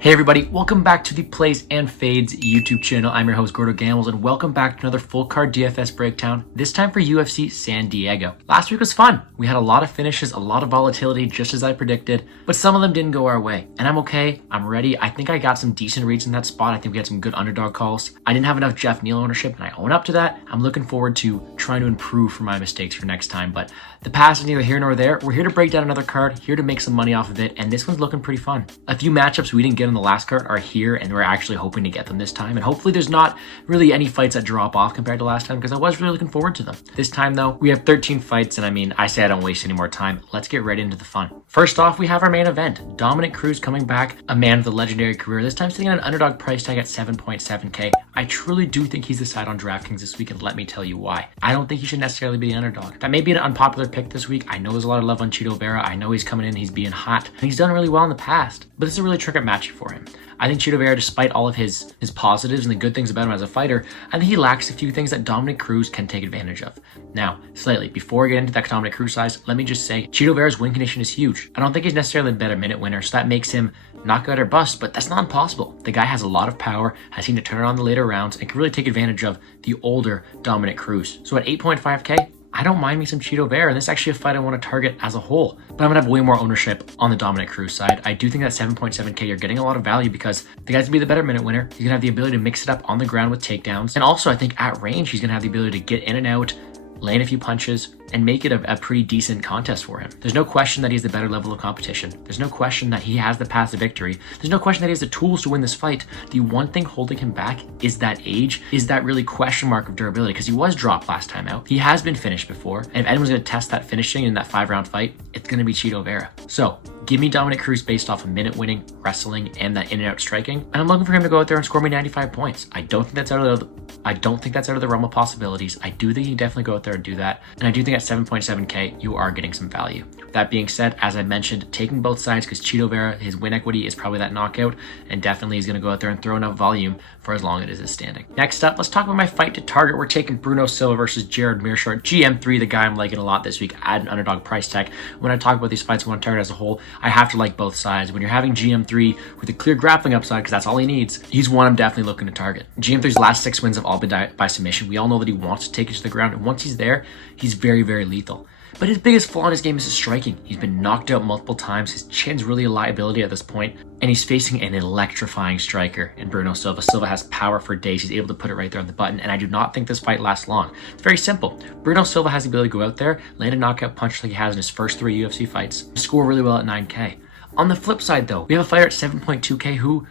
Hey everybody, welcome back to the Plays and Fades YouTube channel. I'm your host Gordo Gambles and welcome back to another full card DFS breakdown, this time for UFC San Diego. Last week was fun. We had a lot of finishes, a lot of volatility just as I predicted, but some of them didn't go our way. And I'm okay, I'm ready. I think I got some decent reads in that spot. I think we had some good underdog calls. I didn't have enough Jeff Neal ownership and I own up to that. I'm looking forward to trying to improve from my mistakes for next time, but the past is neither here nor there. We're here to break down another card, here to make some money off of it, and this one's looking pretty fun. A few matchups we didn't get in the last card are here, and we're actually hoping to get them this time. And hopefully there's not really any fights that drop off compared to last time, because I was really looking forward to them. This time though, we have 13 fights, and I say I don't waste any more time. Let's get right into the fun. First off, we have our main event. Dominic Cruz coming back, a man with a legendary career, this time sitting at an underdog price tag at 7.7k. I truly do think he's the side on DraftKings this week, and let me tell you why. I don't think he should necessarily be an underdog. That may be an unpopular pick this week. I know there's a lot of love on Vera. I know he's coming in, he's being hot, and he's done really well in the past, but this is a really tricky matchup for him. I think Vera, despite all of his positives and the good things about him as a fighter, I think he lacks a few things that Dominic Cruz can take advantage of. Now, slightly, before I get into that Dominic Cruz size, let me just say, Vera's win condition is huge. I don't think he's necessarily a better minute winner, so that makes him knockout or bust, but that's not impossible. The guy has a lot of power, has seen to turn it on the later rounds, and can really take advantage of the older Dominic Cruz. So at 8.5k, I don't mind me some Vera, and this is actually a fight I want to target as a whole, but I'm gonna have way more ownership on the Dominic Cruz side. I do think that 7.7k, you're getting a lot of value because the guy's gonna be the better minute winner. He's gonna have the ability to mix it up on the ground with takedowns, and also I think at range, he's gonna have the ability to get in and out, land a few punches, and make it a pretty decent contest for him. There's no question that he's the better level of competition. There's no question that he has the path to victory. There's no question that he has the tools to win this fight. The one thing holding him back is that age, is that really question mark of durability, because he was dropped last time out. He has been finished before, and if anyone's going to test that finishing in that 5-round fight, it's going to be Vera. So give me Dominic Cruz based off of minute winning, wrestling, and that in and out striking, and I'm looking for him to go out there and score me 95 points. I don't think that's out of the realm of possibilities. I do think he can definitely go out there and do that, and I do think at 7.7k, you are getting some value. That being said, as I mentioned, taking both sides because Vera, his win equity is probably that knockout, and definitely he's going to go out there and throw enough volume for as long as it is standing. Next up, let's talk about my fight to target. We're taking Bruno Silva versus Jared Meerschaert. GM3, the guy I'm liking a lot this week at an underdog price tag. When I talk about these fights I want to target as a whole, I have to like both sides. When you're having GM3 with a clear grappling upside, because that's all he needs, he's one I'm definitely looking to target. GM3's last 6 wins have all been by submission. We all know that he wants to take it to the ground, and once he's there, he's very, very lethal. But his biggest flaw in his game is his striking. He's been knocked out multiple times. His chin's really a liability at this point, and he's facing an electrifying striker in Bruno Silva. Silva has power for days. He's able to put it right there on the button, and I do not think this fight lasts long. It's very simple. Bruno Silva has the ability to go out there, land a knockout punch like he has in his first 3 UFC fights, score really well at 9k. On the flip side though, we have a fighter at 7.2k who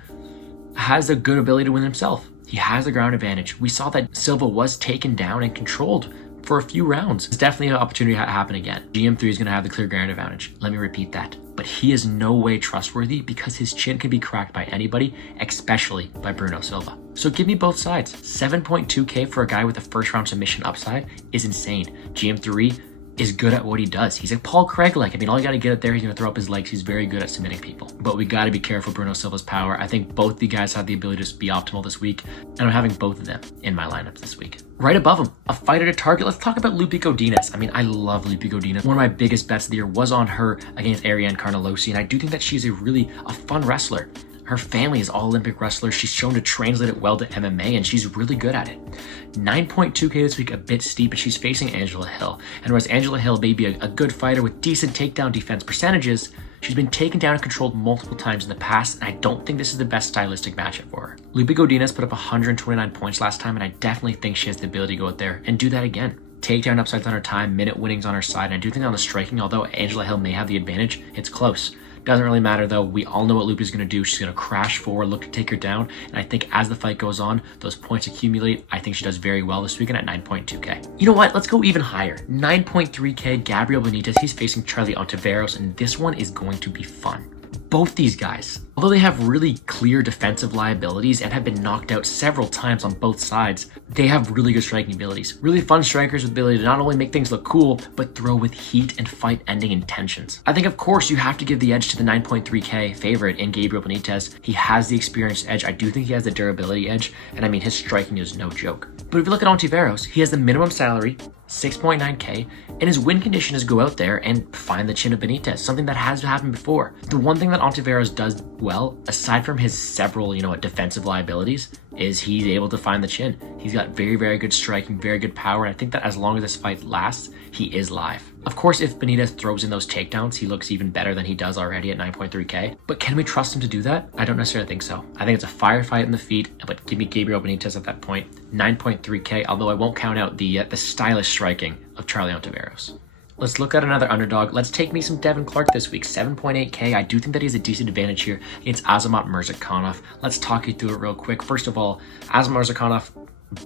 has a good ability to win himself. He has the ground advantage. We saw that Silva was taken down and controlled for a few rounds. It's definitely an opportunity to happen again. GM3 is going to have the clear ground advantage. Let me repeat that. But he is no way trustworthy because his chin can be cracked by anybody, especially by Bruno Silva. So give me both sides. 7.2k for a guy with a first round submission upside is insane. GM3 is good at what he does. He's like Paul Craig-like. All you got to get it there, he's going to throw up his legs. He's very good at submitting people. But we got to be careful Bruno Silva's power. I think both the guys have the ability to be optimal this week, and I'm having both of them in my lineups this week. Right above him, a fighter to target. Let's talk about Loopy Godinez. I love Loopy Godinez. One of my biggest bets of the year was on her against Ariane Carnelossi, and I do think that she's a fun wrestler. Her family is all Olympic wrestlers. She's shown to translate it well to MMA, and she's really good at it. 9.2k this week, a bit steep, but she's facing Angela Hill. And whereas Angela Hill may be a good fighter with decent takedown defense percentages, she's been taken down and controlled multiple times in the past, and I don't think this is the best stylistic matchup for her. Loopy Godinez put up 129 points last time, and I definitely think she has the ability to go out there and do that again. Takedown upsides on her time, minute winnings on her side, and I do think on the striking, although Angela Hill may have the advantage, it's close. Doesn't really matter though. We all know what Loopy's going to do. She's going to crash forward, look to take her down. And I think as the fight goes on, those points accumulate. I think she does very well this weekend at 9.2k. You know what? Let's go even higher. 9.3k, Gabriel Benitez. He's facing Charlie Ontiveros, and this one is going to be fun. Both these guys, although they have really clear defensive liabilities and have been knocked out several times on both sides, they have really good striking abilities. Really fun strikers with the ability to not only make things look cool, but throw with heat and fight-ending intentions. I think, of course, you have to give the edge to the 9.3k favorite in Gabriel Benitez. He has the experience edge. I do think he has the durability edge, and his striking is no joke. But if you look at Ontiveros, he has the minimum salary, 6.9k, and his win condition is go out there and find the chin of Benitez, something that has happened before. The one thing that Ontiveros does well, aside from his several, defensive liabilities, is he's able to find the chin. He's got very, very good striking, very good power, and I think that as long as this fight lasts, he is live. Of course, if Benitez throws in those takedowns, he looks even better than he does already at 9.3k. But can we trust him to do that? I don't necessarily think so. I think it's a firefight in the feet, but give me Gabriel Benitez at that point. 9.3k, although I won't count out the stylish striking of Charlie Ontiveros. Let's look at another underdog. Let's take me some Devin Clark this week, 7.8k. I do think that he has a decent advantage here against Azamat Murzakanov. Let's talk you through it real quick. First of all, Azamat Murzakanov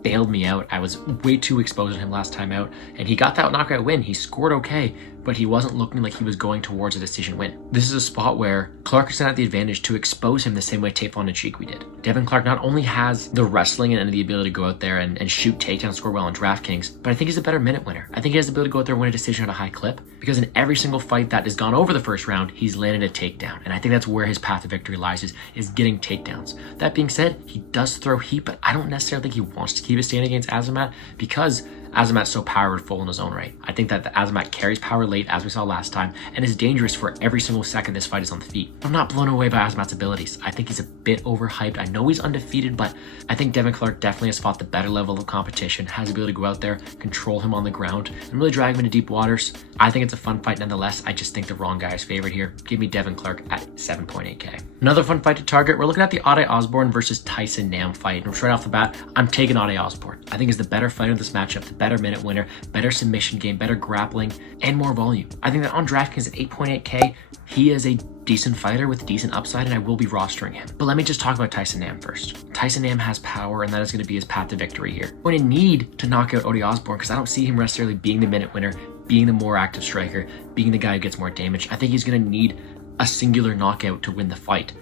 bailed me out. I was way too exposed to him last time out, and he got that knockout win. He scored okay, but he wasn't looking like he was going towards a decision win. This is a spot where Clark is at the advantage to expose him the same way Tafon and Cheek we did. Devin Clark not only has the wrestling and the ability to go out there and shoot takedowns, score well on DraftKings, but I think he's a better minute winner. I think he has the ability to go out there and win a decision at a high clip, because in every single fight that has gone over the first round, he's landed a takedown, and I think that's where his path to victory lies, is getting takedowns. That being said, he does throw heat, but I don't necessarily think he wants to keep it standing against Azamat, because Azamat's so powerful in his own right. I think that the Azamat carries power late, as we saw last time, and is dangerous for every single second this fight is on the feet. I'm not blown away by Azamat's abilities. I think he's a bit overhyped. I know he's undefeated, but I think Devin Clark definitely has fought the better level of competition, has the ability to go out there, control him on the ground, and really drag him into deep waters. I think it's a fun fight nonetheless. I just think the wrong guy is favored here. Give me Devin Clark at 7.8k. Another fun fight to target, we're looking at the Ade Osbourne versus Tyson Nam fight. And right off the bat, I'm taking Ade Osbourne. I think he's the better fighter in this matchup, the better minute winner, better submission game, better grappling, and more volume. I think that on DraftKings at 8.8k, he is a decent fighter with decent upside, and I will be rostering him. But let me just talk about Tyson Nam first. Tyson Nam has power, and that is going to be his path to victory here. I'm going to need to knock out Ade Osbourne because I don't see him necessarily being the minute winner, being the more active striker, being the guy who gets more damage. I think he's going to need a singular knockout to win the fight.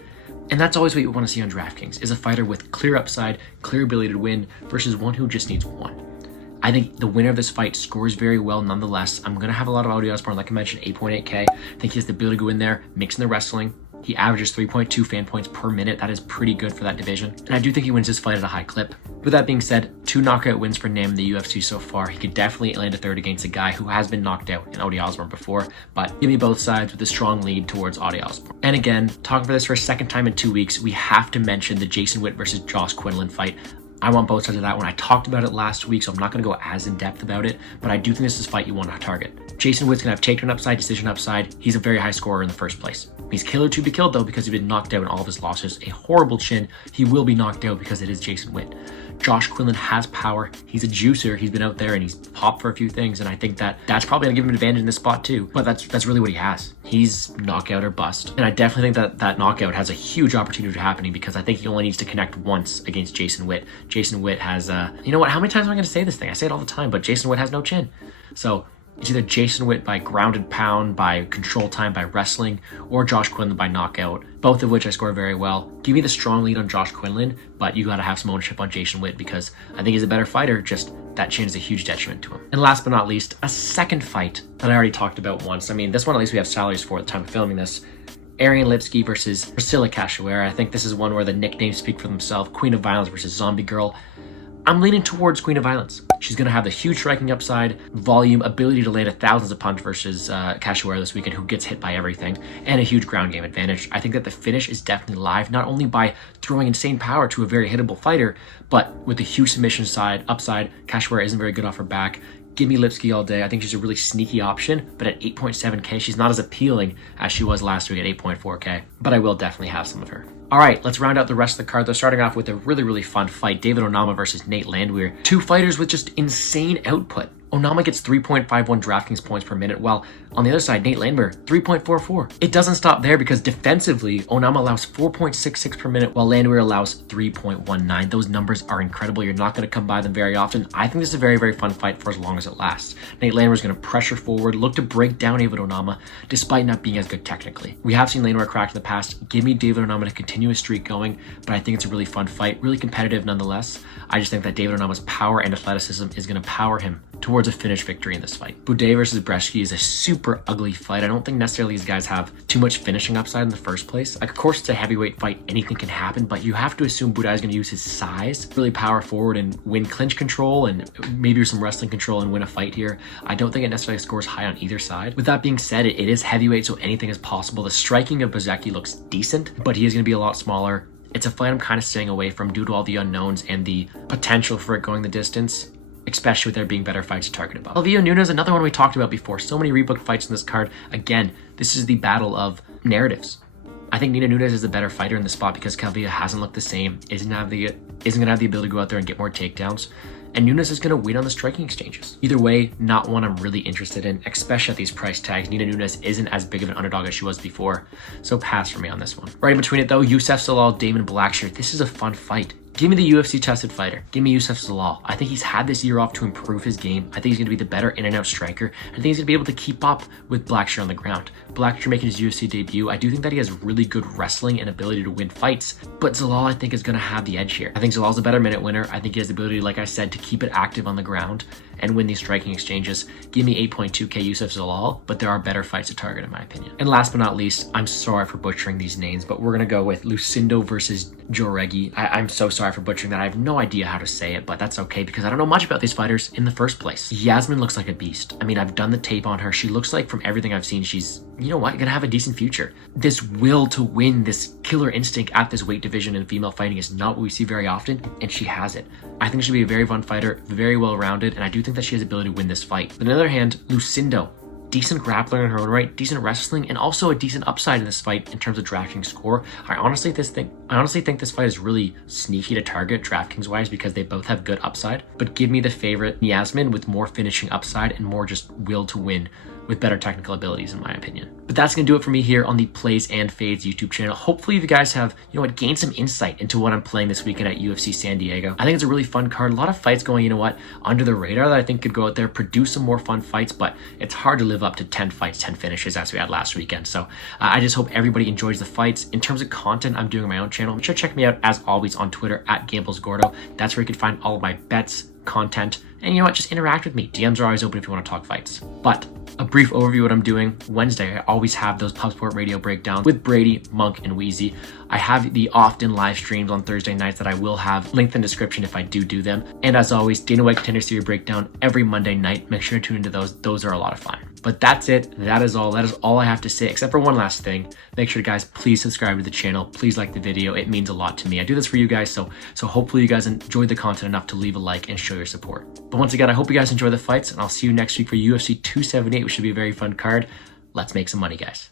And that's always what you want to see on DraftKings, is a fighter with clear upside, clear ability to win, versus one who just needs one. I think the winner of this fight scores very well nonetheless. I'm going to have a lot of Ade Osbourne, like I mentioned, 8.8k. I think he has the ability to go in there, mix in the wrestling. He averages 3.2 fan points per minute. That is pretty good for that division. And I do think he wins this fight at a high clip. With that being said, 2 knockout wins for Nam in the UFC so far. He could definitely land a third against a guy who has been knocked out in Ade Osbourne before, but give me both sides with a strong lead towards Ade Osbourne. And again, talking for this for a second time in 2 weeks, we have to mention the Jason Witt versus Josh Quinlan fight. I want both sides of that one. I talked about it last week, so I'm not going to go as in depth about it, but I do think this is a fight you want to target. Jason Witt's going to have takedown upside, decision upside. He's a very high scorer in the first place. He's killer to be killed though, because he's been knocked out in all of his losses. A horrible chin. He will be knocked out because it is Jason Witt. Josh Quinlan has power. He's a juicer. He's been out there and he's popped for a few things, and I think that that's probably going to give him an advantage in this spot too. But that's really what he has. He's knockout or bust. And I definitely think that knockout has a huge opportunity of happening, because I think he only needs to connect once against Jason Witt. Jason Witt has, you know what, how many times am I going to say this thing? I say it all the time, but Jason Witt has no chin. So it's either Jason Witt by grounded pound, by control time, by wrestling, or Josh Quinlan by knockout, both of which I score very well. Give me the strong lead on Josh Quinlan, but you got to have some ownership on Jason Witt, because I think he's a better fighter, just that chin is a huge detriment to him. And last but not least, a second fight that I already talked about once. I mean, this one at least we have salaries for at the time of filming this. Ariane Lipski versus Priscilla Cachoeira. I think this is one where the nicknames speak for themselves. Queen of Violence versus Zombie Girl. I'm leaning towards Queen of Violence. She's going to have the huge striking upside, volume, ability to land thousands of punch versus Cachoeira this weekend, who gets hit by everything, and a huge ground game advantage. I think that the finish is definitely live, not only by throwing insane power to a very hittable fighter, but with the huge submission upside. Cachoeira isn't very good off her back. Give me Lipski all day. I think she's a really sneaky option, but at 8.7k, she's not as appealing as she was last week at 8.4k, but I will definitely have some of her. All right, let's round out the rest of the card. They're starting off with a really, really fun fight. David Onama versus Nate Landwehr. 2 fighters with just insane output. Onama gets 3.51 DraftKings points per minute, while on the other side, Nate Landwehr, 3.44. It doesn't stop there, because defensively, Onama allows 4.66 per minute, while Landwehr allows 3.19. Those numbers are incredible. You're not going to come by them very often. I think this is a very, very fun fight for as long as it lasts. Nate Landwehr is going to pressure forward, look to break down David Onama, despite not being as good technically. We have seen Landwehr crack in the past. Give me David Onama to continue his streak going, but I think it's a really fun fight, really competitive nonetheless. I just think that David Onama's power and athleticism is going to power him towards a finish victory in this fight. Boudet versus Lipski is a super ugly fight. I don't think necessarily these guys have too much finishing upside in the first place. Like, of course, it's a heavyweight fight. Anything can happen, but you have to assume Boudet is going to use his size, really power forward and win clinch control and maybe some wrestling control and win a fight here. I don't think it necessarily scores high on either side. With that being said, it is heavyweight, so anything is possible. The striking of Buzecki looks decent, but he is going to be a lot smaller. It's a fight I'm kind of staying away from due to all the unknowns and the potential for it going the distance, especially with there being better fights to target above. Elvio Nunes, another one we talked about before. So many rebooked fights in this card. Again, this is the battle of narratives. I think Nina Nunes is the better fighter in this spot because Calvillo hasn't looked the same, isn't going to have the ability to go out there and get more takedowns. And Nunes is going to win on the striking exchanges. Either way, not one I'm really interested in, especially at these price tags. Nina Nunes isn't as big of an underdog as she was before, so pass for me on this one. Right in between it though, Youssef Zalal, Damon Blackshear. This is a fun fight. Give me the UFC tested fighter. Give me Youssef Zalal. I think he's had this year off to improve his game. I think he's going to be the better in and out striker. I think he's going to be able to keep up with Blackshear on the ground. Blackshear making his UFC debut. I do think that he has really good wrestling and ability to win fights, but Zalal I think is going to have the edge here. I think Zalal's a better minute winner. I think he has the ability, like I said, to keep it active on the ground and win these striking exchanges. Give me 8.2k Youssef Zalal, but there are better fights to target in my opinion. And last but not least, I'm sorry for butchering these names, but we're going to go with Lucindo versus Joregi. I'm so sorry for butchering that. I have no idea how to say it, but that's okay because I don't know much about these fighters in the first place. Yasmin looks like a beast. I mean, I've done the tape on her. She looks like, from everything I've seen, she's, you know what, gonna have a decent future. This will to win, this killer instinct at this weight division in female fighting is not what we see very often, and she has it. I think she'll be a very fun fighter, very well-rounded, and I do think that she has the ability to win this fight. But on the other hand, Lucindo, decent grappler in her own right, decent wrestling, and also a decent upside in this fight in terms of DraftKings score. I honestly think this fight is really sneaky to target DraftKings wise because they both have good upside. But give me the favorite Yasmin with more finishing upside and more just will to win with better technical abilities in my opinion. But that's gonna do it for me here on the Plays and Fades YouTube channel. Hopefully you guys have, you know what, gained some insight into what I'm playing this weekend at UFC San Diego. I think it's a really fun card. A lot of fights going, you know what, under the radar that I think could go out there, produce some more fun fights, but it's hard to live up to 10 fights, 10 finishes as we had last weekend. So I just hope everybody enjoys the fights. In terms of content I'm doing on my own channel, make sure to check me out as always on Twitter at GamblesGordo. That's where you can find all of my bets, content, and you know what, just interact with me. DMs are always open if you want to talk fights. But a brief overview of what I'm doing. Wednesday, I always have those PubSport radio breakdowns with Brady, Monk, and Wheezy. I have the often live streams on Thursday nights that I will have linked in the description if I do them. And as always, Dana White Contender Series breakdown every Monday night. Make sure to tune into those. Those are a lot of fun. But that's it. That is all I have to say, except for one last thing. Make sure, guys, please subscribe to the channel. Please like the video. It means a lot to me. I do this for you guys, so hopefully you guys enjoyed the content enough to leave a like and show your support. But once again, I hope you guys enjoy the fights, and I'll see you next week for UFC 278, which should be a very fun card. Let's make some money, guys.